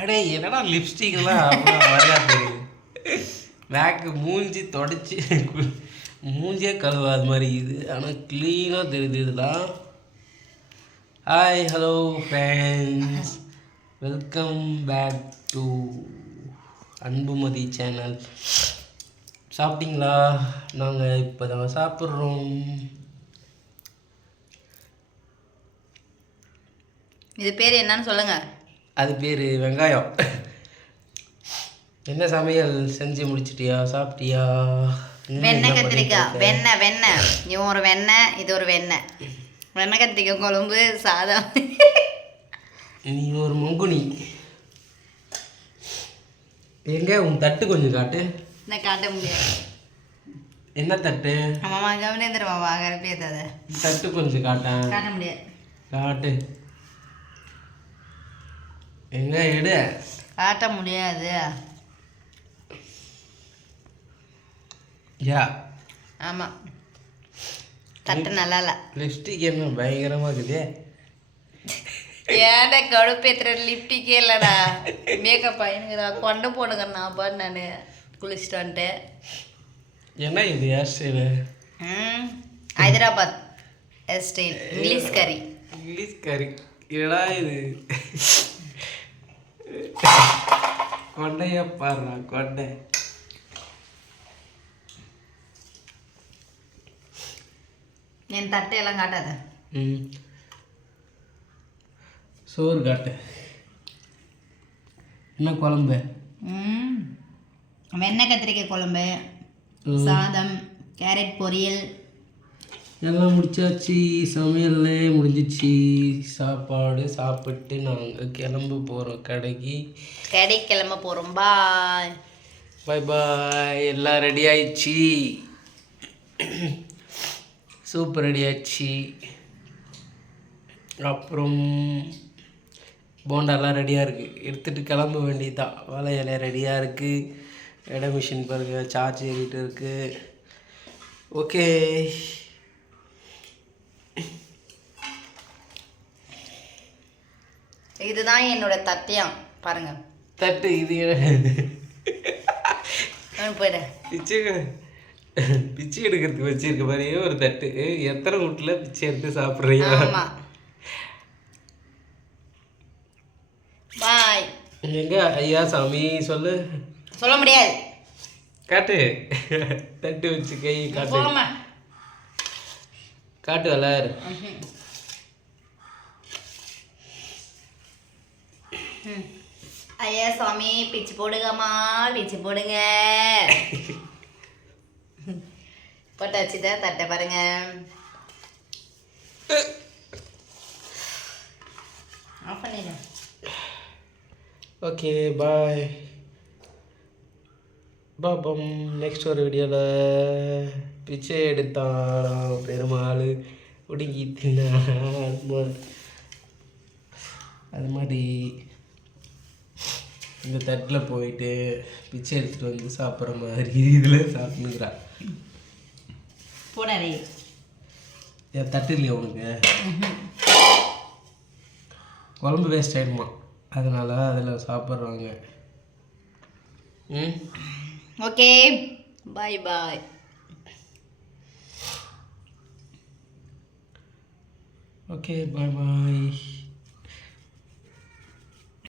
அடே என்னடா லிப்ஸ்டிக்லாம் அவ்வளோ அழகாக தெரியுது. பேக்கு மூஞ்சி தொடச்சி மூஞ்சியே கழுவாது மாதிரி இது. ஆனால் க்ளீனாக தெரியுது இதெல்லாம். Hi hello friends, welcome back to Anbumathi channel. சாப்பிட்டீங்களா? நாங்கள் இப்போ தான் சாப்பிட்றோம். இது பேர் என்னன்னு சொல்லுங்க. அது பேர் வெங்காயம். என்ன சமையல் செஞ்சு முடிச்சிட்டியா? சாப்பிட்டியா? வெண்ணெய் கத்திரிக்காய். வெண்ணெய் இவன் ஒரு வெண்ணெய், இது ஒரு வெண்ணெய் கத்திரிக்காய் குழம்பு சாதம். நீ ஒரு மங்குனி. எங்க உன் தட்டு கொஞ்சம் காட்டு. நான் காட்ட முடியாது. என்ன தட்டு? ஆமாம்மா, கவனேந்திர மாமா கருப்பியத தட்டு கொஞ்சம் காட்டேன். காட்ட முடியாது. காட்டு. எங்க எடு. காட்ட முடியாது. யா. ஆமாம், தட்டு நல்லா இல்லை. லிப்ஸ்டிக் என்ன பயங்கரமாக இருக்குது. ஏன்டா கடுப்பேத்துற? லிப்டிக்கே இல்லைடா, மேக்கப் ஆயினுங்கடா. கொண்டை போடுங்கண்ணா பாரு. நான் குளிச்சுட்டு வந்துட்டேன். என்ன இது hair style? Hyderabad hair style, English கறி. இங்கிலீஷ் கறி ஏடா இது? கொண்டைய பாடுறா கொண்டை. என் தட்டை எல்லாம் காட்டாத. சோறு காட்டு. என்ன குழம்பு? வெண்ணெய் கத்திரிக்காய் குழம்பு, சாதம், கேரட் பொரியல் எல்லாம் முடிச்சாச்சு. சமையல்லே முடிஞ்சிச்சு. சாப்பாடு சாப்பிட்டு நாங்கள் கிளம்ப போகிறோம் கடைக்கு. கிளம்ப போகிறோம். பாய் பாய் பாய். எல்லாம் ரெடி ஆயிடுச்சு. சூப்பர் ரெடி ஆயிடுச்சு. அப்புறம் போண்டாலாம் ரெடியாக இருக்குது. எடுத்துகிட்டு கிளம்ப வேண்டியதுதான். வாழை இலை ரெடியாக இருக்குது. எடை மிஷின் பாருங்க, சார்ஜ் ஏறிட்டு இருக்குது. ஓகே, இதுதான் என்னோட தட்டியம் பாருங்க. தட்டு இது போயிட பிச்சை எடுக்கிறதுக்கு வச்சிருக்க மாதிரியே ஒரு தட்டு. எத்தனை வீட்டில் பிச்சை எடுத்து சாப்பிட்றீங்க? பாய். எங்க ஐயா சாமி சொல்லு. சொல்ல முடியாது. காட்டு. தட்டு வச்சு கை காட்டு. காட்டு வளர். ஐயா சாமி பிச்சு போடுங்கம்மா, பிச்சு போடுங்க. போட்டாச்சுதான் தட்டை பாருங்க. ஆஃப் பண்ணிடு. Okay bye. பாப்போம் நெக்ஸ்ட் ஒரு வீடியோவில். பிச்சை எடுத்தான் பெருமாள் ஒடுங்கி தின்னான். அது மாதிரி இந்த தட்டில் போயிட்டு பிச்சை எடுத்துகிட்டு வந்து சாப்பிட்ற மாதிரி இதில் சாப்பிட்டுங்கிறான். போடாதே. என் தட்டு இல்லையா உனக்கு? குழம்பு வேஸ்ட் ஆகிடுமா, அதனால் அதில் சாப்பிட்றாங்க. ஓகே பாய் பாய். ஓகே பாய் பாய்.